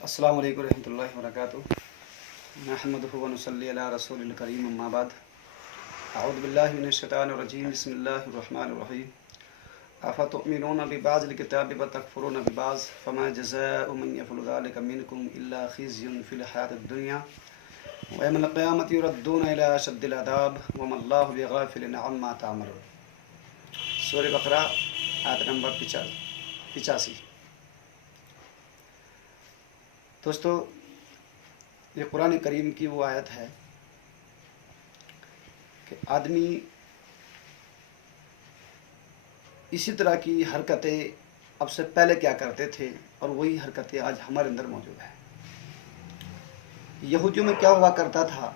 अस्सलाम वालेकुम रहमतुल्लाहि व बरकातुहू नहमदुहु व नुसल्ली अला रसूलिल करीम अम्मा बाद अऊज़ु बिल्लाहि मिनश शैतानिर रजीम बिस्मिल्लाहिर रहमानिर रहीम अफतुमिनूना बिबाज़िल किताबि व तकफुरूना बिबाज़ फमा जज़ाउ मन यफ़अलु ज़ालिका मिनकुम इल्ला ख़िज़्युन फ़िल हयातिद दुनिया व यौमल क़ियामति युरद्दूना इला अशद्दिल अज़ाब व मल्लाहु बिग़ाफ़िलिन अम्मा तअमलून। सूरह बकरा आयत नंबर 85। दोस्तों, ये कुरान करीम की वो आयत है कि आदमी इसी तरह की हरकतें अब से पहले क्या करते थे और वही हरकतें आज हमारे अंदर मौजूद हैं। यहूदियों में क्या हुआ करता था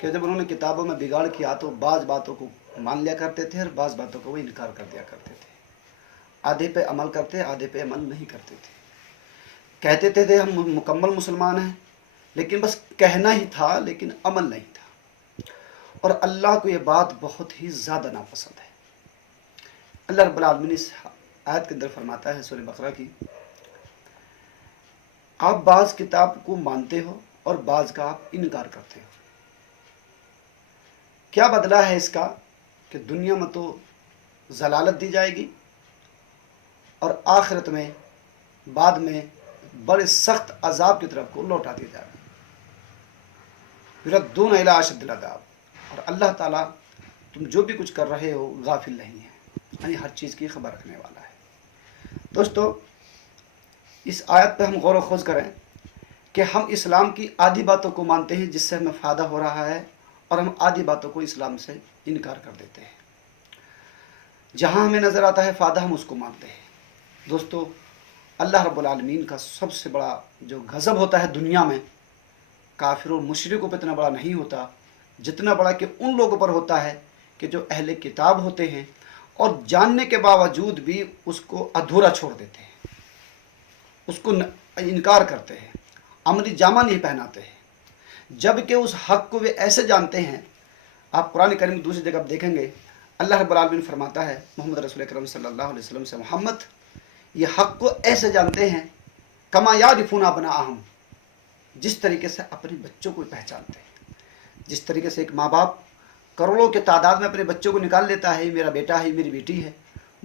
कि जब उन्होंने किताबों में बिगाड़ किया तो बाज़ बातों को मान लिया करते थे और बाज़ बातों को वो इनकार कर दिया करते थे। आधे पे अमल करते, आधे पे अमल नहीं करते थे। कहते थे हम मुकम्मल मुसलमान हैं, लेकिन बस कहना ही था, लेकिन अमल नहीं था। और अल्लाह को ये बात बहुत ही ज़्यादा नापसंद है। अल्लाह रब्बुल आलमीन इस आयत के अंदर फरमाता है सूरह बकरा की, आप बाज़ किताब को मानते हो और बाज़ का आप इनकार करते हो। क्या बदला है इसका कि दुनिया में तो ज़लालत दी जाएगी और आखिरत में बाद में बड़े सख्त अजाब की तरफ को लौटा दिया जाएगा। युरद्दूना इला अशद्दिल अज़ाब। और अल्लाह ताला तुम जो भी कुछ कर रहे हो गाफिल नहीं है, यानी हर चीज़ की खबर रखने वाला है। दोस्तों, इस आयत पे हम गौर व खोज करें कि हम इस्लाम की आधी बातों को मानते हैं जिससे हमें फ़ायदा हो रहा है, और हम आधी बातों को इस्लाम से इनकार कर देते हैं। जहाँ हमें नज़र आता है फ़ायदा हम उसको मानते हैं। दोस्तों, अल्लाह रब्बुल आलमीन का सबसे बड़ा जो गज़ब होता है दुनिया में, काफिर और मुशरिकों पर इतना बड़ा नहीं होता जितना बड़ा कि उन लोगों पर होता है कि जो अहले किताब होते हैं और जानने के बावजूद भी उसको अधूरा छोड़ देते हैं, उसको इनकार करते हैं, अमली जामा नहीं पहनाते हैं, जबकि उस हक़ को वे ऐसे जानते हैं। आप कुरान करीम में दूसरी जगह देखेंगे, अल्लाह रब्बुल आलमीन फरमाता है मोहम्मद रसूल अकरम सल्लल्लाहु अलैहि वसल्लम से, मोहम्मद ये हक़ को ऐसे जानते हैं कमा यारिफूना अबनाअहम, जिस तरीके से अपने बच्चों को पहचानते हैं। जिस तरीके से एक माँ बाप करोड़ों के तादाद में अपने बच्चों को निकाल लेता है, मेरा बेटा है, मेरी बेटी है,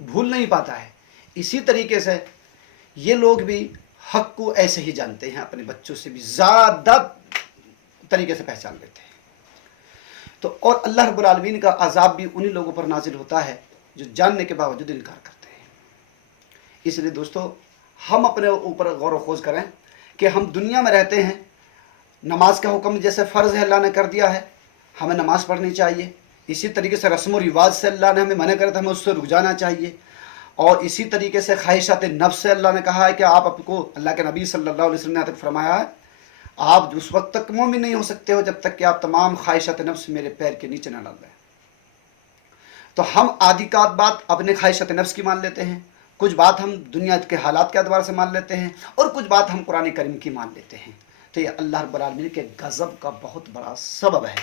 भूल नहीं पाता है, इसी तरीके से ये लोग भी हक़ को ऐसे ही जानते हैं, अपने बच्चों से भी ज़्यादा तरीके से पहचान लेते हैं। तो और अल्लाह रब्बुल आलमीन का अज़ाब भी उन्हीं लोगों पर नाजिल होता है जो जानने के बावजूद इनकार करते हैं। इसलिए दोस्तों, हम अपने ऊपर गौर व खोज करें कि हम दुनिया में रहते हैं, नमाज का हुक्म जैसे फ़र्ज़ है अल्लाह ने कर दिया है, हमें नमाज़ पढ़नी चाहिए। इसी तरीके से रस्म व रिवाज से अल्लाह ने हमें मना करे तो हमें उससे रुक जाना चाहिए। और इसी तरीके से ख्वाहिशात नफ्स से अल्लाह ने कहा है कि आप आपको, अल्लाह के नबी सल्लल्लाहु अलैहि वसल्लम ने फरमाया है, आप उस वक्त तक मोमिन नहीं हो सकते हो जब तक कि आप तमाम ख्वाहिशात नफ्स मेरे पैर के नीचे न डाल दें। तो हम आधी का बात अपने ख्वाहिशात नफ्स की मान लेते हैं, कुछ बात हम दुनिया के हालात के अतबार से मान लेते हैं, और कुछ बात हम कुरान करीम की मान लेते हैं। तो ये अल्लाह रब्बुल आलमीन के गज़ब का बहुत बड़ा सबब है।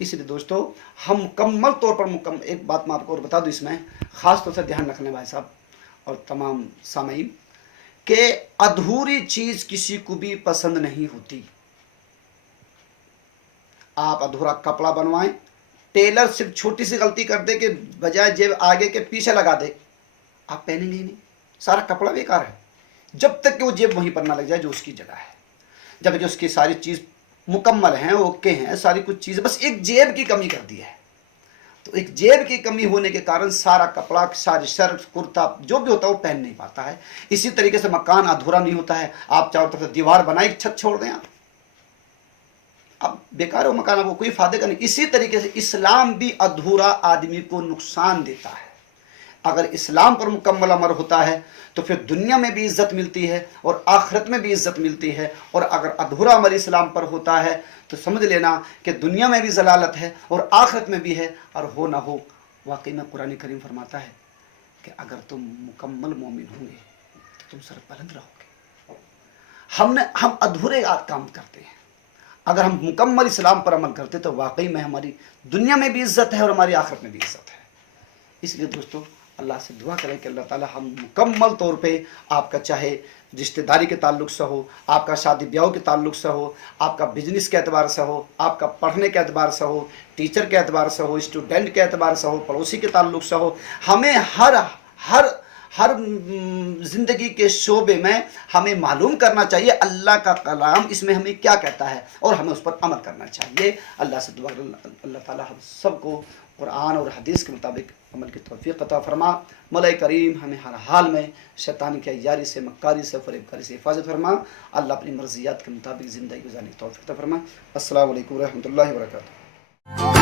इसलिए दोस्तों, हम मुकम्मल तौर पर एक बात मैं आपको और बता दूँ, इसमें ख़ास तौर से ध्यान रखने भाई साहब और तमाम सामीन, कि अधूरी चीज़ किसी को भी पसंद नहीं होती। आप अधूरा कपड़ा बनवाएं, टेलर सिर्फ छोटी सी गलती कर दे के बजाय जेब आगे के पीछे लगा दे, आप पहनेंगे ही नहीं, सारा कपड़ा बेकार है जब तक कि वो जेब वहीं पर ना लग जाए जो उसकी जगह है। जबकि उसकी सारी चीज़ मुकम्मल हैं, ओके हैं, सारी कुछ चीज़ें, बस एक जेब की कमी कर दी है। तो एक जेब की कमी होने के कारण सारा कपड़ा, सारी शर्ट, कुर्ता जो भी होता है वो पहन नहीं पाता है। इसी तरीके से मकान अधूरा नहीं होता है। आप चारों तरफ से दीवार बनाई, छत छोड़ दें, अब बेकार हो मकान, आपको कोई फायदे का नहीं। इसी तरीके से इस्लाम भी अधूरा आदमी को नुकसान देता है। अगर इस्लाम पर मुकम्मल अमल होता है तो फिर दुनिया में भी इज़्ज़त मिलती है और आखिरत में भी इज़्ज़त मिलती है। और अगर अधूरा अमल इस्लाम पर होता है तो समझ लेना कि दुनिया में भी ज़लालत है और आखिरत में भी है। और हो ना हो, वाकई में कुरान करीम फरमाता है कि अगर तुम मुकम्मल मोमिन होंगे तो तुम सरबुलंद रहोगे। हम अधूरे काम करते हैं। अगर हम मुकम्मल इस्लाम पर अमल करते तो वाकई में हमारी दुनिया में भी इज़्ज़त है और हमारी आखिरत में भी इज़्ज़त है। इसलिए दोस्तों, اللہ سے دعا کریں کہ اللہ تعالی ہم مکمل طور پہ آپ کا چاہے رشتہ داری کے تعلق سے ہو، آپ کا شادی بیاہ کے تعلق سے ہو، آپ کا بزنس کے اعتبار سے ہو، آپ کا پڑھنے کے اعتبار سے ہو، ٹیچر کے اعتبار سے ہو، اسٹوڈنٹ کے اعتبار سے ہو، پڑوسی کے تعلق سے ہو، ہمیں ہر زندگی کے شعبے میں ہمیں معلوم کرنا چاہیے اللہ کا کلام اس میں ہمیں کیا کہتا ہے اور ہمیں اس پر عمل کرنا چاہیے۔ اللہ سے دعا اللہ تعالیٰ ہم سب کو قرآن اور حدیث کے مطابق عمل کی توفیق عطا فرما۔ مولا کریم ہمیں ہر حال میں شیطان کی عیاری سے، مکاری سے، فریب کاری سے حفاظت فرما۔ اللہ اپنی مرضیات کے مطابق زندگی گزارنے کی توفیق عطا فرما۔ السلام علیکم ورحمۃ اللہ وبرکاتہ۔